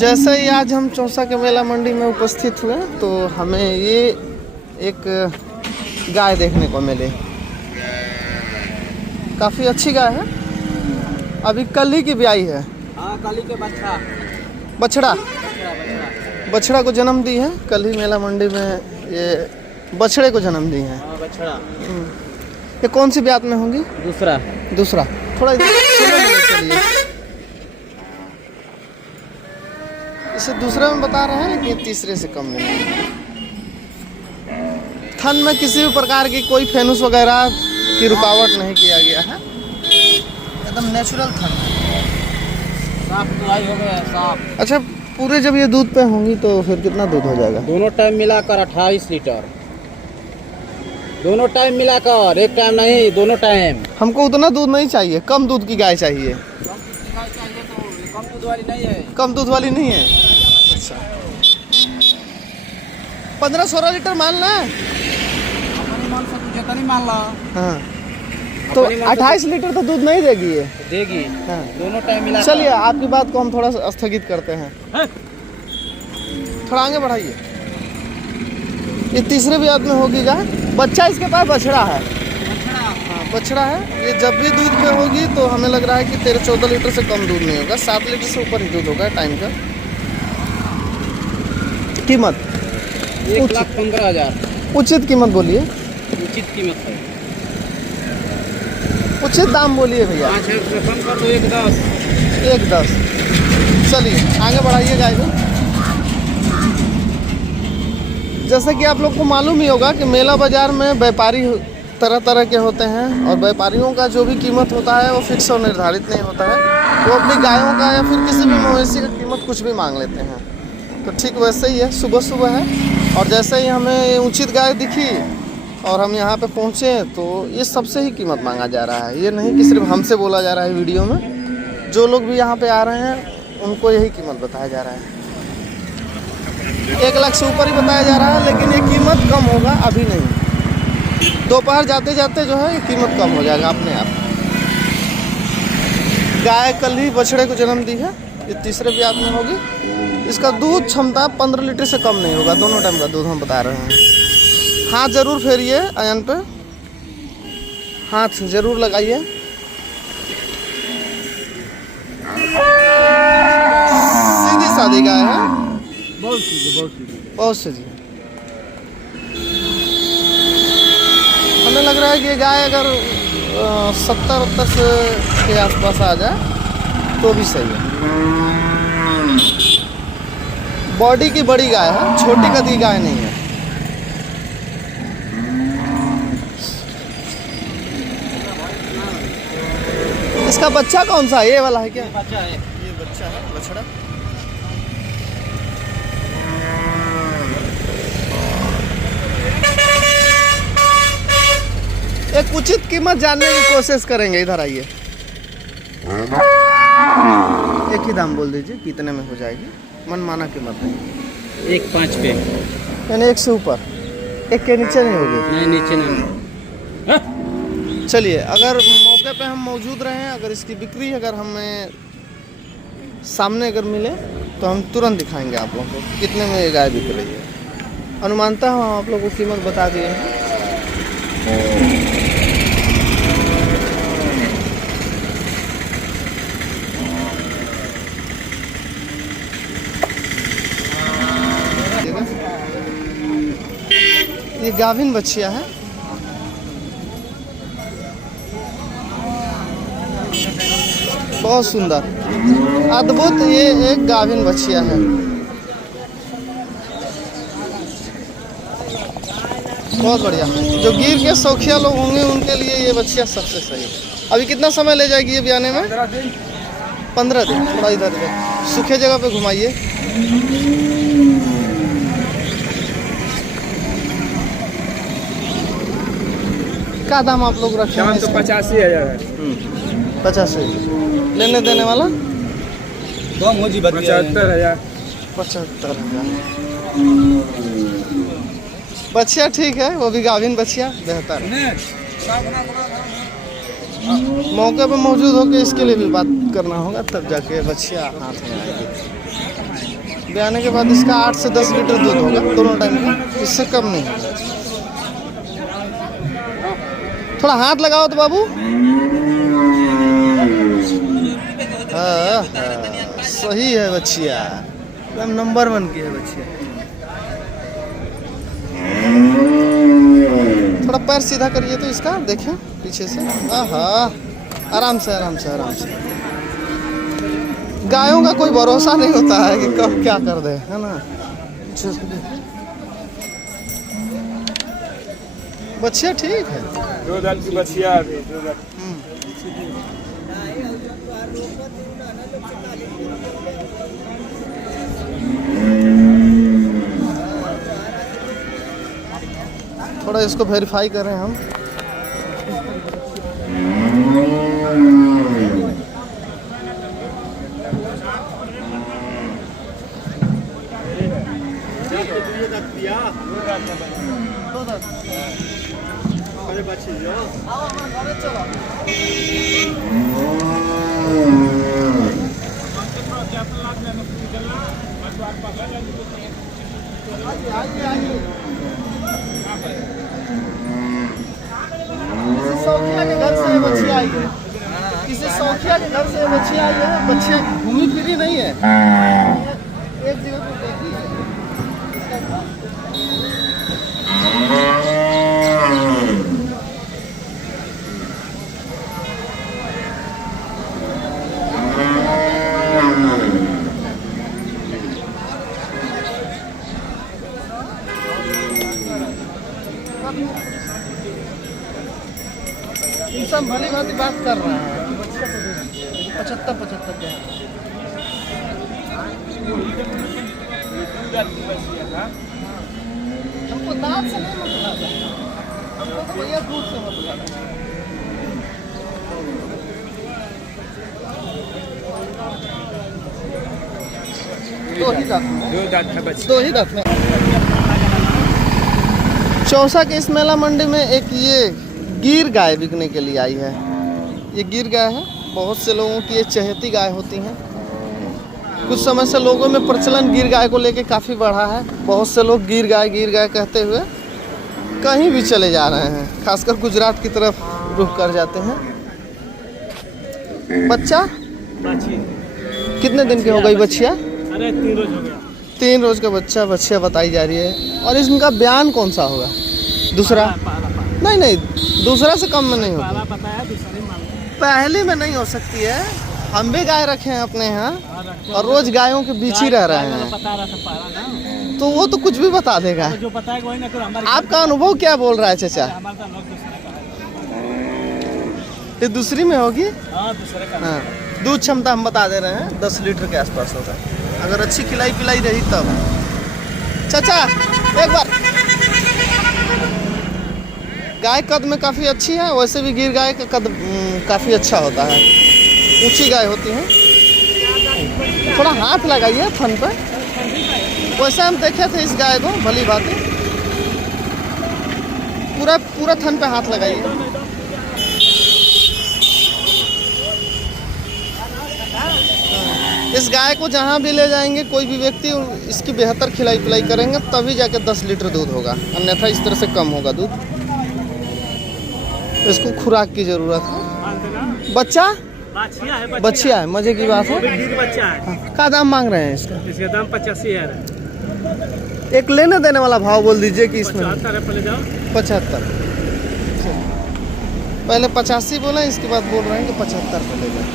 जैसे ही आज हम चौसा के मेला मंडी में उपस्थित हुए तो हमें ये एक गाय देखने को मिली। काफ़ी अच्छी गाय है, अभी कल ही की ब्याई है। हाँ, कल ही के बछड़ा को जन्म दी है। कल ही मेला मंडी में ये बछड़े को जन्म दी है। बछड़ा। ये कौन सी ब्यात में होंगी? दूसरा। थोड़ा चलिए, इसे दूसरे में बता रहे हैं कि तीसरे से कम नहीं। थन में किसी भी प्रकार की कोई फेनुस वगैरह की रुकावट नहीं किया गया है, एकदम नेचुरल थन है। साफ धुलाई हो गया, साफ। अच्छा, पूरे जब ये दूध पे होंगी तो फिर कितना दूध हो जाएगा? दोनों टाइम मिलाकर 28 लीटर। दोनों टाइम मिलाकर, एक टाइम नहीं, दोनों टाइम। हमको उतना दूध नहीं चाहिए, कम दूध की गाय चाहिए। कम दूध वाली नहीं है। कम दूध वाली नहीं है। अच्छा, 15-16 लीटर मान ला। जितनी मान ला। हाँ, तो 28 लीटर तो दूध नहीं देगी ये। देगी। हाँ, दोनों टाइम मिला। चलिए, आपकी बात को हम थोड़ा सा स्थगित करते हैं। थोड़ा आगे बढ़ाइए। ये तीसरे ब्यात में होगी गाय। बच्चा इसके पास बछड़ा है। हाँ, बछड़ा है। ये जब भी दूध पे होगी तो हमें लग रहा है कि 13-14 लीटर से कम दूध नहीं होगा, 7 लीटर से ऊपर ही दूध होगा टाइम का। कीमत 1,15,000। उचित कीमत बोलिए। उचित कीमत है। उचित दाम बोलिए भैया। 5,000 कम कर दो, 1,10। 1,10। चलिए आगे बढ़ाइए गाय को। जैसे कि आप लोग को मालूम ही होगा कि मेला बाजार में व्यापारी तरह तरह के होते हैं और व्यापारियों का जो भी कीमत होता है वो फिक्स और निर्धारित नहीं होता है। वो अपनी गायों का या फिर किसी भी मवेशी का कीमत कुछ भी मांग लेते हैं। तो ठीक वैसे ही है, सुबह सुबह है और जैसे ही हमें उचित गाय दिखी और हम यहाँ पे पहुँचे तो ये सबसे ही कीमत मांगा जा रहा है। ये नहीं कि सिर्फ हमसे बोला जा रहा है वीडियो में, जो लोग भी यहाँ पे आ रहे हैं उनको यही कीमत बताया जा रहा है। 1 लाख से ऊपर ही बताया जा रहा है, लेकिन ये कीमत कम होगा अभी नहीं। दोपहर जाते जाते जो है ये कीमत कम हो जाएगा अपने आप। गाय कल ही बछड़े को जन्म दी है, ये तीसरे ब्यात में होगी। इसका दूध क्षमता 15 लीटर से कम नहीं होगा, दोनों टाइम का दूध हम बता रहे हैं। हाथ जरूर फेरिए अयन पे, हाथ जरूर लगाइए। सीधी सादी गाय है, बहुत सी जी। हमें लग रहा है कि ये गाय अगर 70-80 के आसपास आ जाए तो भी सही है। बॉडी की बड़ी गाय है, छोटी कद की गाय नहीं है। इसका बच्चा कौन सा है? ये वाला है क्या? बच्चा है। ये बच्चा है, बछड़ा। एक उचित कीमत जानने की कोशिश करेंगे। इधर आइए, एक ही दाम बोल दीजिए, कितने में हो जाएगी? मनमाना कीमत नहीं। 1,5 पे। यानी 1 से ऊपर, 1 के नीचे नहीं होगी? नहीं, नीचे नहीं। चलिए, अगर मौके पे हम मौजूद रहें, अगर इसकी बिक्री अगर हमें सामने अगर मिले तो हम तुरंत दिखाएंगे आप लोगों को कितने में ये गाय बिक रही है। अनुमानतः हम आप लोगों को कीमत बता दिए हैं। ये गाभिन बछिया है। बहुत सुंदर, अद्भुत, ये एक गाभिन बछिया है। बहुत बढ़िया। जो गिर के शौकिया लोग होंगे उनके लिए ये बछिया सबसे सही है। अभी कितना समय ले जाएगी ये ब्याने में? 15 दिन। थोड़ा इधर सूखे जगह पे घुमाइए। क्या दाम आप लोग रखे हैं? तो 85,000 है। 85। लेने देने वाला? कम हो जी, 75,000। 75,000। बछिया ठीक है, वो भी गाभिन बछिया बेहतर है। मौके पे मौजूद होकर इसके लिए भी बात करना होगा, तब जाके बछिया हाथ में आएगी। ब्याने के बाद इसका 8 से 10 लीटर दूध होगा दोनों टाइम का, इससे कम नहीं होगा। थोड़ा हाथ लगाओ तो बाबू। हाँ, सही है बच्चिया, एकदम नंबर 1 की है बच्चिया। थोड़ा पैर सीधा करिए तो इसका, देखिए पीछे से। आहा, आराम से आराम से आराम से। गायों का कोई भरोसा नहीं होता है कि कब क्या कर दे, है ना। बच्चिया ठीक है, 2 दांत की बच्चिया। थोड़ा इसको वेरीफाई करें हम। सौखिया के घर से बच्ची आई है, किसी सौखिया के घर से बच्ची आई है। बच्ची घूमी फिरी नहीं है, एक जगह पर देखी है। इंसान भली भांति बात कर रहा है। 75 के हमको दांत से नहीं मतलब है, हमको तो भैया दूध से मतलब है। दो ही दांत में। चौसा के इस मेला मंडी में एक ये गिर गाय बिकने के लिए आई है। ये गिर गाय है, बहुत से लोगों की ये चहेती गाय होती हैं। कुछ समय से लोगों में प्रचलन गिर गाय को लेके काफ़ी बढ़ा है। बहुत से लोग गिर गाय कहते हुए कहीं भी चले जा रहे हैं, खासकर गुजरात की तरफ रुख कर जाते हैं। बच्चा कितने दिन की हो गई बच्चिया? अरे 3 रोज हो गया। 3 रोज का बच्चिया बताई जा रही है। और इसका बयान कौन सा होगा? दूसरा? नहीं, दूसरा से कम में नहीं होगा। पहले में नहीं हो सकती है। हम भी गाय रखे हैं अपने यहाँ और रोज गायों के बीच ही रह रहे हैं, तो वो तो कुछ भी बता देगा। जो पता है वही ना करो। आपका अनुभव क्या बोल रहा है चाचा? ये दूसरी में होगी। हाँ, दूध क्षमता हम बता दे रहे हैं 10 लीटर के आसपास होगा, अगर अच्छी खिलाई पिलाई रही तब। चाचा एक बार, गाय कद में काफ़ी अच्छी है, वैसे भी गिर गाय का कद काफ़ी अच्छा होता है, ऊंची गाय होती है। थोड़ा हाथ लगाइए थन पे। वैसे हम देखे थे इस गाय को भली भांति, पूरा थन पे हाथ लगाइए। इस गाय को जहाँ भी ले जाएंगे कोई भी व्यक्ति, इसकी बेहतर खिलाई पिलाई करेंगे तभी जाके 10 लीटर दूध होगा, अन्यथा इस तरह से कम होगा दूध। इसको खुराक की जरूरत है। बच्चा बच्चिया है, मजे की बात है। बच्चा है। क्या दाम मांग रहे हैं इसका? इसका दाम 85,000 है। एक लेने देने वाला भाव बोल दीजिए कि इसमें 75। पहले 85 बोले, इसके बाद बोल रहे हैं कि 75 पे ले जाए।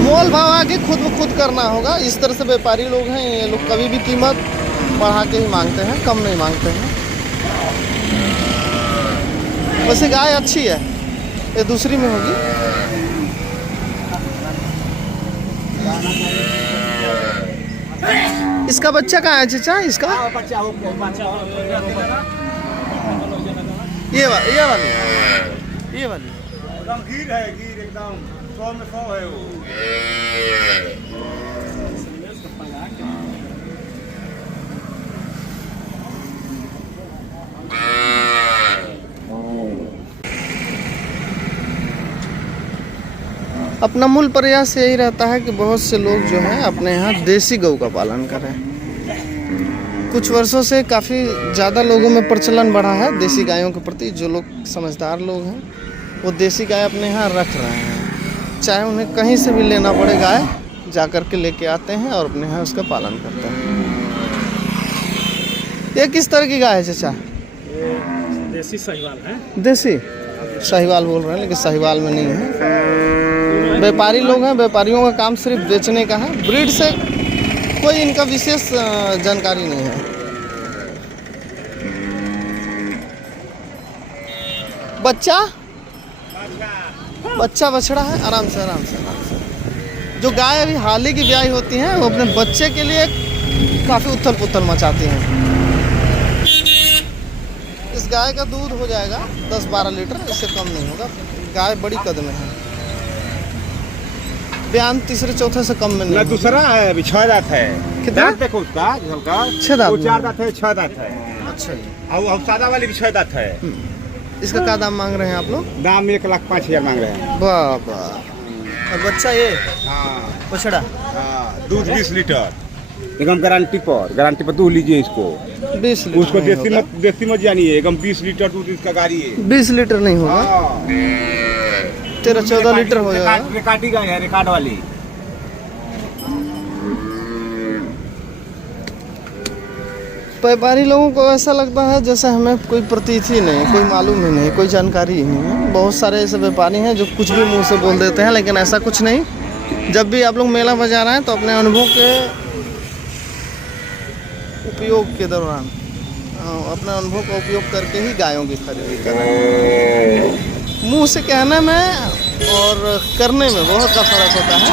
मोल भाव आगे खुद करना होगा। इस तरह से व्यापारी लोग हैं, ये लोग कभी भी कीमत बढ़ा के ही मांगते हैं, कम नहीं मांगते हैं। वैसे गाय अच्छी है, ये दूसरी में होगी। इसका बच्चा कहाँ है चाचा? इसका ये वाली एकदम गिर है, गिर एकदम 100 में 100 है वो। अपना मूल प्रयास यही रहता है कि बहुत से लोग जो हैं अपने यहाँ देसी गौ का पालन करें। कुछ वर्षों से काफ़ी ज़्यादा लोगों में प्रचलन बढ़ा है देसी गायों के प्रति। जो लोग समझदार लोग हैं वो देसी गाय अपने यहाँ रख रहे हैं, चाहे उन्हें कहीं से भी लेना पड़े गाय, जा कर के लेके आते हैं और अपने यहाँ उसका पालन करते हैं। ये किस तरह की गाय है चाचा? देसी साहिवाल है। देसी साहिवाल बोल रहे हैं, लेकिन साहिवाल में नहीं है। व्यापारी लोग हैं, व्यापारियों का काम सिर्फ बेचने का है। ब्रीड से कोई इनका विशेष जानकारी नहीं है। बच्चा बछड़ा है। आराम से आराम से आराम से। जो गाय अभी हाल ही की ब्याई होती हैं वो अपने बच्चे के लिए काफ़ी उथल पुथल मचाती हैं। इस गाय का दूध हो जाएगा 10-12 लीटर, इससे कम नहीं होगा। गाय बड़ी कद में है। बयान तीसरे चौथे से कम में नहीं। दूसरा है, अभी 6 दांत है। कितना? दांत देखो उसका, 6 दांत। 4 दांत है, 6 दांत है। अच्छा जी। और सादा वाली भी 6 दांत है। इसका क्या दाम मांग रहे हैं आप लोग? दाम 1,05,000 मांग रहे हैं। वाह वाह। और बच्चा ये हाँ बछड़ा? हाँ, दूध 20 लीटर एकदम गारंटी पर दूध लीजिए इसको। 20 लीटर उसको नहीं होगा। देसी मत जानिए, एकदम 20 लीटर दूध इसका गाड़ी है। 20 लीटर नहीं होगा, हाँ। 13-14 लीटर हो जाएगा। रिकार्डी गाय है, रिकार्ड वाली। व्यापारी लोगों को ऐसा लगता है जैसे हमें कोई प्रतीत ही नहीं, कोई मालूम ही नहीं, कोई जानकारी ही नहीं है। बहुत सारे ऐसे व्यापारी हैं जो कुछ भी मुंह से बोल देते हैं, लेकिन ऐसा कुछ नहीं। जब भी आप लोग मेला बाजार आए तो अपने अनुभव के उपयोग के दौरान अपने अनुभव का उपयोग करके ही गायों की खरीदी करें। मुंह से कहने में और करने में बहुत का फर्क होता है।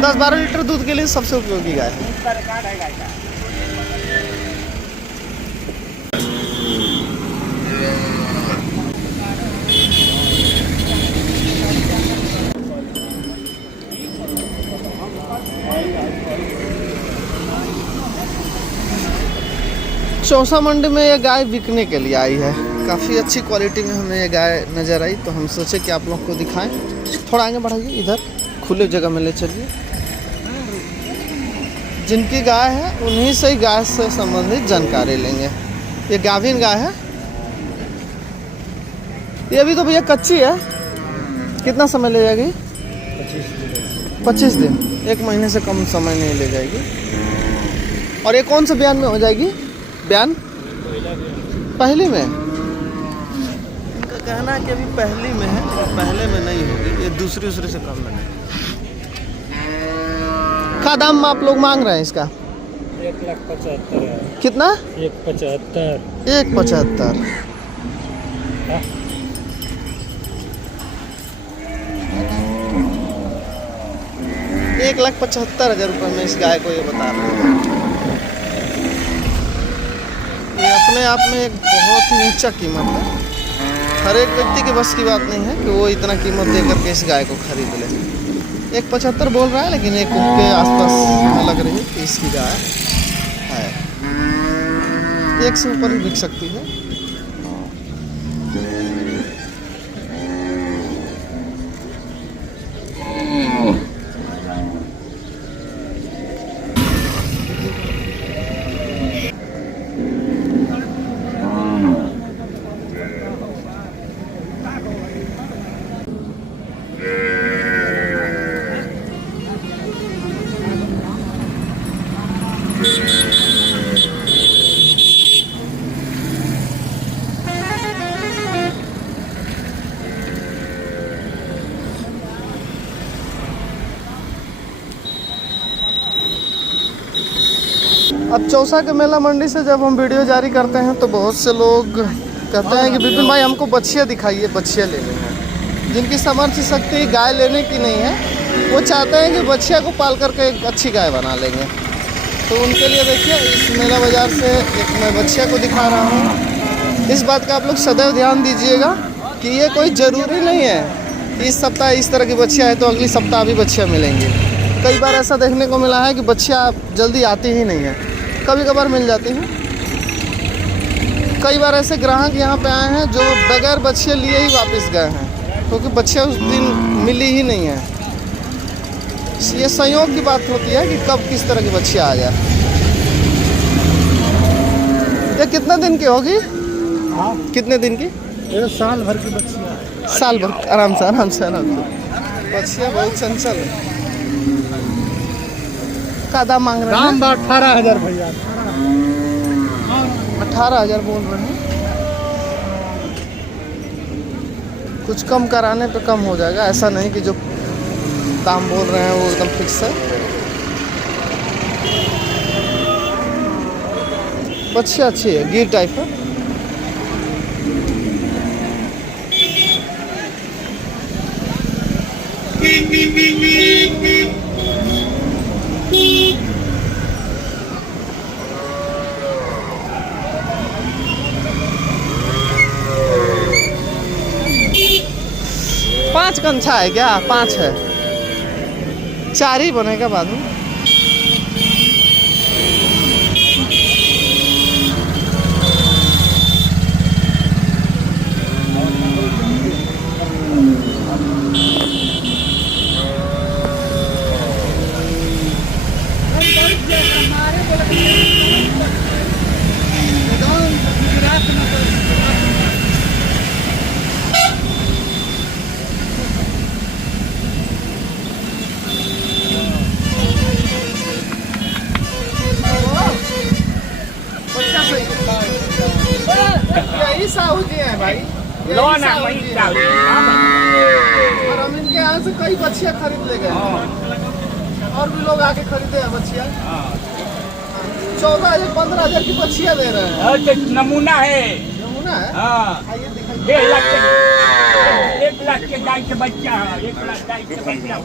10-12 लीटर दूध के लिए सबसे उपयोगी गाय है। चौसा मंडी में ये गाय बिकने के लिए आई है। काफ़ी अच्छी क्वालिटी में हमें ये गाय नज़र आई, तो हम सोचे कि आप लोग को दिखाएं। थोड़ा आगे बढ़ाइए, इधर खुले जगह में ले चलिए। जिनकी गाय है उन्हीं से ही गाय से संबंधित जानकारी लेंगे। ये गाभिन गाय है। ये अभी तो भैया कच्ची है। कितना समय ले जाएगी? 25 दिन। 1 महीने से कम समय नहीं ले जाएगी। और ये कौन से बयान में हो जाएगी? बयान पहली में। इनका कहना है कि अभी पहली में है, पहले में नहीं होगी। ये दूसरे से कम में नहीं। क्या दाम आप लोग मांग रहे हैं इसका? 1,75,000। कितना? 1,75,000। 1,75,000। ₹1,75,000 में इस गाय को ये बता रहे हैं। ये अपने आप में एक बहुत ही ऊंचा कीमत है। हर एक व्यक्ति के बस की बात नहीं है कि वो इतना कीमत दे करके इस गाय को खरीद ले। 1,75,000 बोल रहा है, लेकिन एक के आसपास लग रही है कि इसकी गाय है। 1 से ऊपर ही बिक सकती है। अब चौसा के मेला मंडी से जब हम वीडियो जारी करते हैं तो बहुत से लोग कहते हैं कि विपिन भाई हमको बछिया दिखाइए, बछिया लेनी है। जिनकी सामर्थ्य शक्ति गाय लेने की नहीं है, वो चाहते हैं कि बछिया को पाल करके एक अच्छी गाय बना लेंगे। तो उनके लिए देखिए इस मेला बाज़ार से एक मैं बछिया को दिखा रहा हूँ। इस बात का आप लोग सदैव ध्यान दीजिएगा कि ये कोई ज़रूरी नहीं है कि इस सप्ताह इस तरह की बछिया है तो अगली सप्ताह भी बछिया मिलेंगी। कई बार ऐसा देखने को मिला है कि बछिया जल्दी आती ही नहीं है, कभी कभार मिल जाती है। कई बार ऐसे ग्राहक यहाँ पे आए हैं जो बगैर बच्चे लिए ही वापस गए हैं, क्योंकि बच्चे उस दिन मिली ही नहीं है। ये संयोग की बात होती है कि कब किस तरह की बच्ची आ जाए। ये कितने दिन की होगी? कितने दिन की? ये साल भर की बच्ची। साल भर। आराम से आराम से आराम से। बच्चियाँ बहुत चंचल है। का दाम मांग रहे हैं? 18,000 भैया। 18,000 बोल रहे हैं। कुछ कम कराने पे कम हो जाएगा, ऐसा नहीं कि जो दाम बोल रहे हैं वो एकदम फिक्स है। बच्ची अच्छी है, गिर टाइप है। पाँच कंछा है क्या? 5 है, 4 ही बनेगा बाद में। यही साहू जी हैं भाई। लो ना वही और हम इनके यहाँ से कई बच्चियाँ खरीद ले गए, और भी लोग आके खरीदे हैं बच्चियाँ। 14,000 15,000 की बच्चियाँ दे रहे हैं। नमूना है। नमूना है। हाँ, आइए दिखाइए। 1 लाख के गाय के बच्चा है। 1 लाख गाय के बच्चा।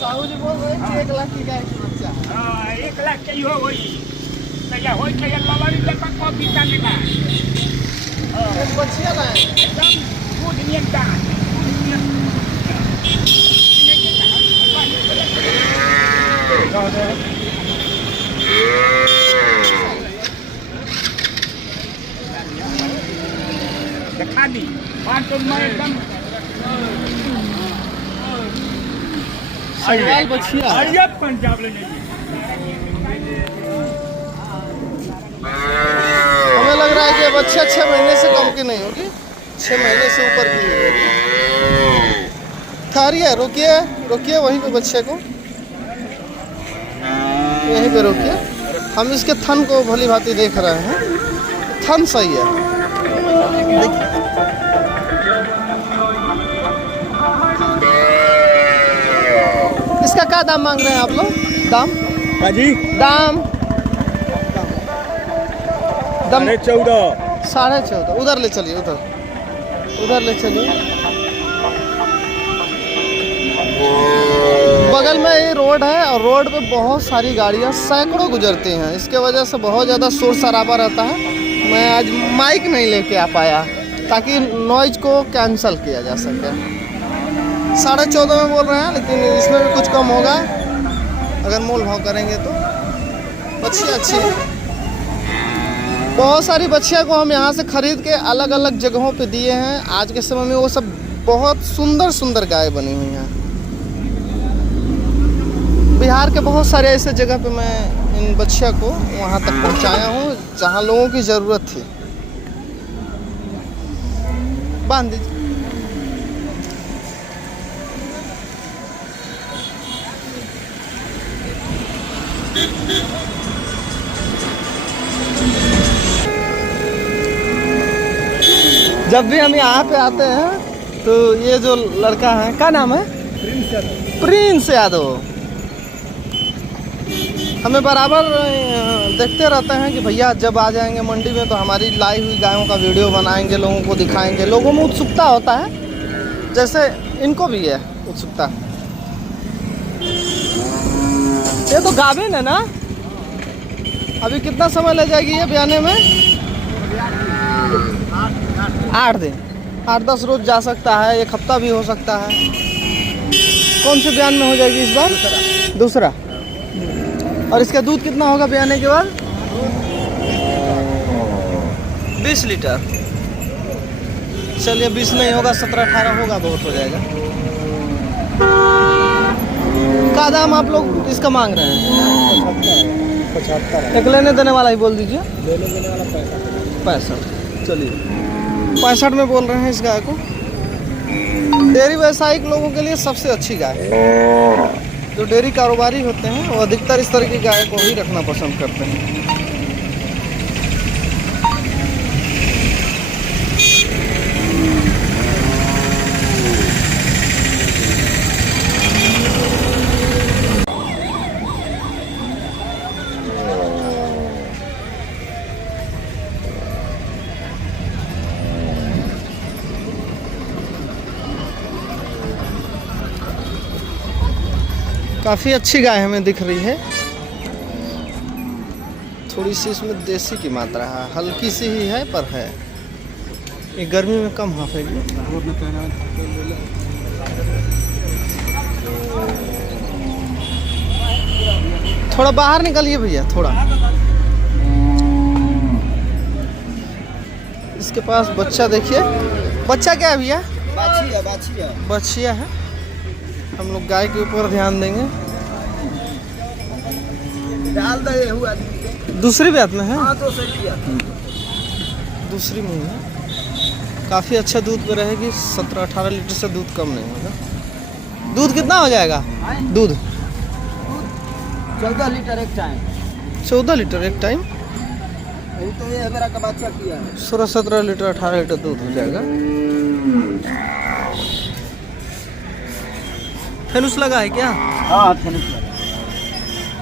साहू जी बोल रहे हैं कि 1 लाख की गाय की बच्चा है। हाँ, 1 लाख के हो गई। तो ये हो के लवारी तक को बीता लेना। एक बच्चियाँ लाए एकदम गुड नियम का। दिखा दी 5 में एकदम सवाल बच्चियाँ है। अरे पंजाब लेने की। हमें लग रहा है कि ये बच्चा 6 महीने से कम की नहीं होगी, 6 महीने से ऊपर की होगी। ठहरिए, रुकिए रुकिए वहीं पे बच्चे को, यहीं पे रुकिए। हम इसके थन को भली भांति देख रहे हैं, थन सही है। देखिए इसका क्या दाम मांग रहे हैं आप लोग? दाम जी दाम 14.5। 14.5। उधर ले चलिए, उधर ले चलिए। बगल में ये रोड है, और रोड पे बहुत सारी गाड़ियां सैकड़ों गुजरती हैं। इसके वजह से बहुत ज़्यादा शोर शराबा रहता है। मैं आज माइक नहीं लेके आ पाया ताकि नॉइज को कैंसिल किया जा सके। 14.5 में बोल रहे हैं, लेकिन इसमें भी कुछ कम होगा अगर मोल भाव करेंगे तो। बच्चियाँ अच्छी है। बहुत सारी बच्चियाँ को हम यहाँ से खरीद के अलग अलग जगहों पे दिए हैं। आज के समय में वो सब बहुत सुंदर सुंदर गाय बनी हुई हैं। बिहार के बहुत सारे ऐसे जगह पे मैं इन बच्चियों को वहाँ तक पहुँचाया हूँ जहाँ लोगों की ज़रूरत थी। बांध दीजिए। जब भी हम यहाँ पे आते हैं तो ये जो लड़का है, क्या नाम है? प्रिंस यादव। हमें बराबर देखते रहते हैं कि भैया जब आ जाएंगे मंडी में तो हमारी लाई हुई गायों का वीडियो बनाएंगे, लोगों को दिखाएंगे। लोगों में उत्सुकता होता है, जैसे इनको भी है उत्सुकता। ये तो गाभिन है ना? अभी कितना समय ले जाएगी ये ब्याने में? 8 दिन, 8-10 रोज जा सकता है, 1 हफ्ता भी हो सकता है। कौन से बयान में हो जाएगी इस बार? दूसरा। और इसका दूध कितना होगा ब्याने के बाद? 20 लीटर। चलिए 20 नहीं होगा, 17-18 होगा, बहुत हो जाएगा। क्या दाम आप लोग इसका मांग रहे हैं? 75। एक लेने देने वाला ही बोल दीजिए। लेने देने वाला 65। चलिए 65 में बोल रहे हैं इस गाय को। डेयरी व्यवसायिक लोगों के लिए सबसे अच्छी गाय है। जो डेयरी कारोबारी होते हैं वो अधिकतर इस तरह की गाय को ही रखना पसंद करते हैं। काफ़ी अच्छी गाय हमें दिख रही है। थोड़ी सी इसमें देसी की मात्रा है, हल्की सी ही है पर है। ये गर्मी में कम हाफेगी। थोड़ा बाहर निकलिए भैया, थोड़ा। इसके पास बच्चा देखिए। बच्चा क्या है भैया? बछिया है। हम लोग गाय के ऊपर ध्यान देंगे। डाल दे हुआ। दूसरी बात में है। हाँ तो सही है। दूसरी में है। काफ़ी अच्छा दूध पे रहेगी। 17-18 लीटर से दूध कम नहीं होगा। दूध कितना हो जाएगा? दूध 14 लीटर एक टाइम। 14 लीटर एक टाइम। यही तो ये मेरा का बच्चा किया है। 16-17 लीटर 18 लीटर दूध हो जाएगा। फेनुस लगा है क्या? हाँ फेनुस लगा।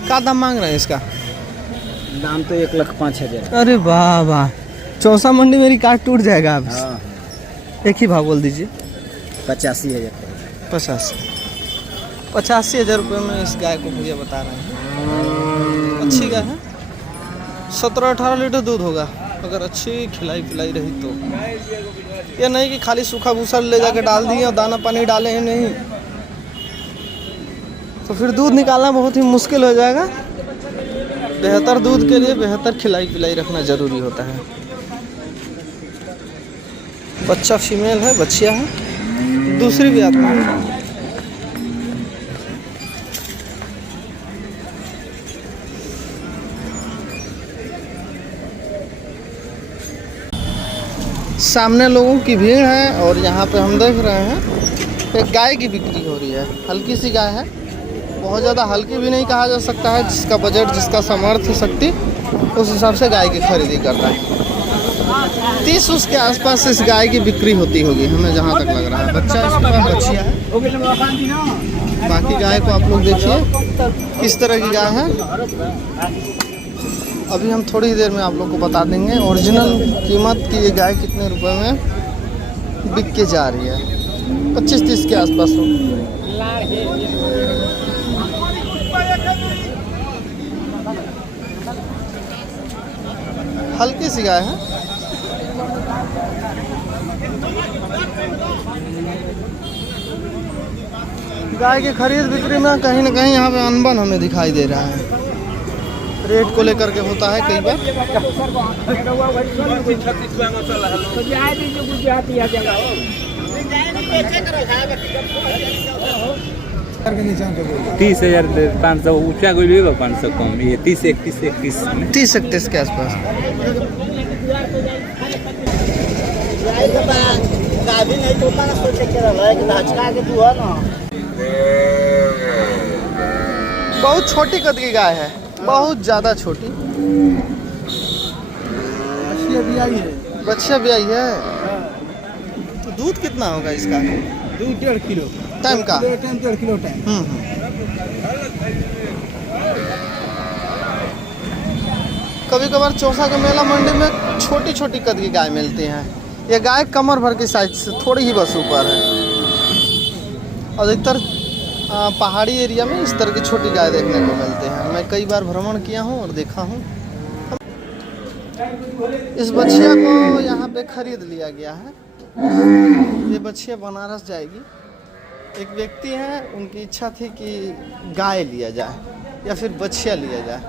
क्या दाम मांग रहे हैं इसका? दाम तो 1,05,000। अरे वाह वाह, चौसा मंडी मेरी कार्ड टूट जाएगा अब। हाँ एक ही भाव बोल दीजिए। 85,000। 85,000 रुपये में इस गाय को भैया बता रहे हैं। अच्छी गाय है। 17-18 लीटर दूध होगा अगर अच्छी खिलाई पिलाई रही तो। ये नहीं कि खाली सूखा भूसा ले जाके डाल दिए और दाना पानी डाले ही नहीं, तो फिर दूध निकालना बहुत ही मुश्किल हो जाएगा। बेहतर दूध के लिए बेहतर खिलाई पिलाई रखना ज़रूरी होता है। बच्चा फीमेल है, बच्चिया है। दूसरी भी आत्मा है। सामने लोगों की भीड़ है और यहाँ पे हम देख रहे हैं एक गाय की बिक्री हो रही है। हल्की सी गाय है, बहुत ज़्यादा हल्की भी नहीं कहा जा सकता है। जिसका बजट, जिसका सामर्थ्य शक्ति, उस हिसाब से गाय की खरीदी करता है। 30 उसके आसपास इस गाय की बिक्री होती होगी, हमें जहाँ तक लग रहा है। बच्चा इसके पास बच्चिया है। बाकी गाय को आप लोग देखिए किस तरह की गाय है। अभी हम थोड़ी ही देर में आप लोग को बता देंगे ओरिजिनल कीमत की ये गाय कितने रुपए में बिक के जा रही है। 25-30 के आसपास हो। हल्की सी गाय है। गाय की खरीद बिक्री में कहीं ना कहीं यहाँ पे अनबन हमें दिखाई दे रहा है। रेट को लेकर के होता है कई बार। तीस 30,500 ऊँचा कोई 500 कम। ये 30-31 के आसपास। बहुत छोटी कद की गाय है, बहुत ज्यादा छोटी। बच्चा भी आई है। तो दूध कितना होगा इसका? दूध 1.5 किलो टाइम का। 1.5 किलो टाइम। कभी कभार चौसा के मेला मंडी में छोटी छोटी कद की गाय मिलती हैं। ये गाय कमर भर की साइज से थोड़ी ही बस ऊपर है। अधिकतर पहाड़ी एरिया में इस तरह की छोटी गाय देखने को मिलते हैं। मैं कई बार भ्रमण किया हूँ और देखा हूँ। इस बछिया को यहाँ पे खरीद लिया गया है। ये बछिया बनारस जाएगी। एक व्यक्ति हैं, उनकी इच्छा थी कि गाय लिया जाए या फिर बछिया लिया जाए।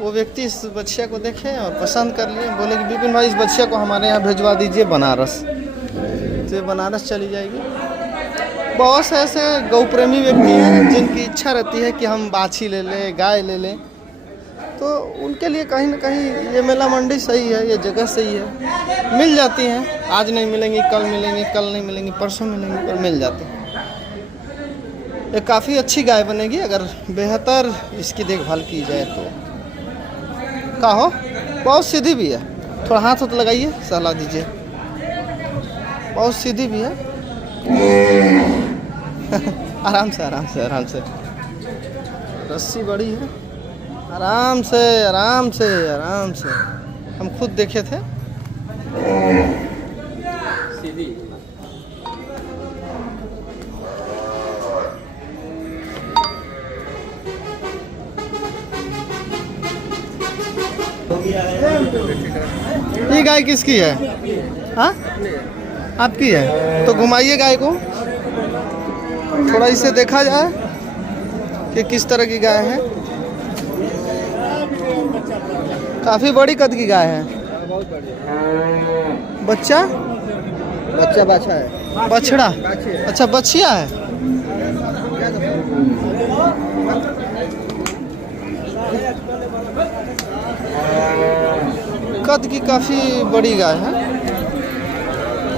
वो व्यक्ति इस बच्चिया को देखे और पसंद कर लिए, बोले कि विपिन भाई इस बच्चिया को हमारे यहाँ भिजवा दीजिए बनारस। तो ये बनारस चली जाएगी। बहुत से ऐसे गौ प्रेमी व्यक्ति हैं जिनकी इच्छा रहती है कि हम बाछी ले लें, गाय ले लें, तो उनके लिए कहीं ना कहीं ये मेला मंडी सही है, ये जगह सही है। मिल जाती हैं, आज नहीं मिलेंगी कल मिलेंगी, कल नहीं मिलेंगी परसों मिलेंगी, पर मिल जाती हैं। ये काफ़ी अच्छी गाय बनेगी अगर बेहतर इसकी देखभाल की जाए तो। का हो, बहुत सीधी भी है, थोड़ा हाथ हाथ लगाइए, सलाह दीजिए। बहुत सीधी भी है। आराम से आराम से आराम से, रस्सी बड़ी है, आराम से आराम से आराम से। हम खुद देखे थे। ये गाय किसकी है? हाँ, आपकी है? तो घुमाइए गाय को, थोड़ा इसे देखा जाए कि किस तरह की गाय है। काफी बड़ी कद की गाय है। बच्चा बच्चा बाछा है, बछड़ा, अच्छा बछिया है। कद की काफी बड़ी गाय है।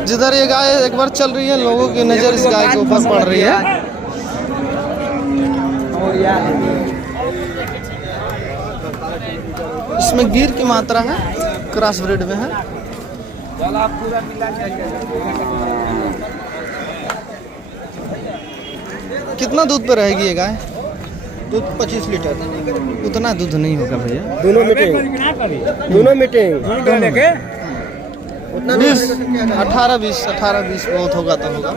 जिधर ये गाय एक बार चल रही है, लोगों की नजर इस गाय के ऊपर पड़ रही है। इसमें गिर की मात्रा है, क्रॉस ब्रीड में है। कितना दूध पे रहेगी ये गाय? दूध 25 लीटर। उतना दूध नहीं होगा भैया। दोनों मीटिंग उतना 20, 18-20 बहुत होगा तो होगा।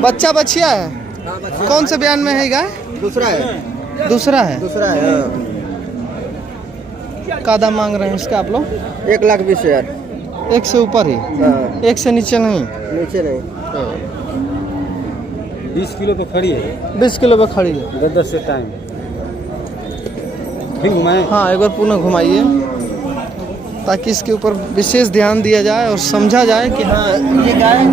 बच्चा बच्चिया है? कौन से बयान में है गाय? दूसरा है। दूसरा है। हाँ। का दाम मांग रहे हैं इसका आप लोग? 1,20,000। एक से ऊपर ही? हाँ, एक से नीचे नहीं? नीचे नहीं। 20 किलो पे खड़ी है, 20 किलो पे खड़ी है। 10 से टाइम फिर मैं हाँ, एक बार पुनः घुमाइए ताकि इसके ऊपर विशेष ध्यान दिया जाए और समझा जाए कि हाँ ये गाय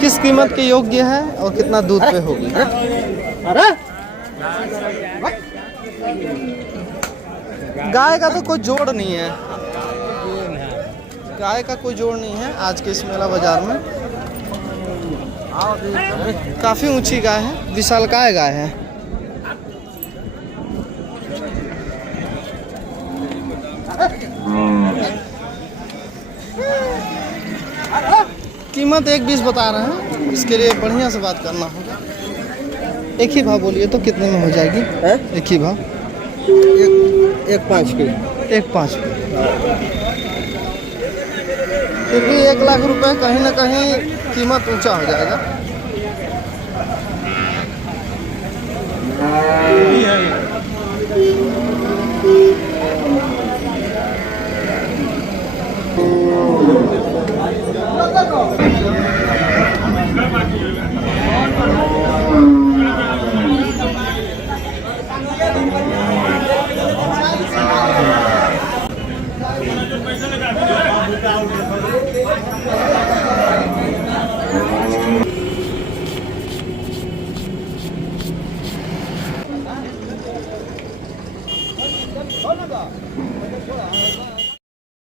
किस कीमत के योग्य है और कितना दूध पे होगी। अरे गाय का तो कोई जोड़ नहीं है, गाय का कोई जोड़ नहीं है आज के इस मेला बाजार में। काफी ऊंची गाय है, विशालकाय गाय है। कीमत 1,20 बता रहे हैं, इसके लिए बढ़िया से बात करना होगा। एक ही भाव बोलिए तो कितने में हो जाएगी? एक ही भाव, 1,5 की। 1,5 की। फिर भी 1 लाख रुपए कहीं ना कहीं कीमत ऊंचा हो जाएगा।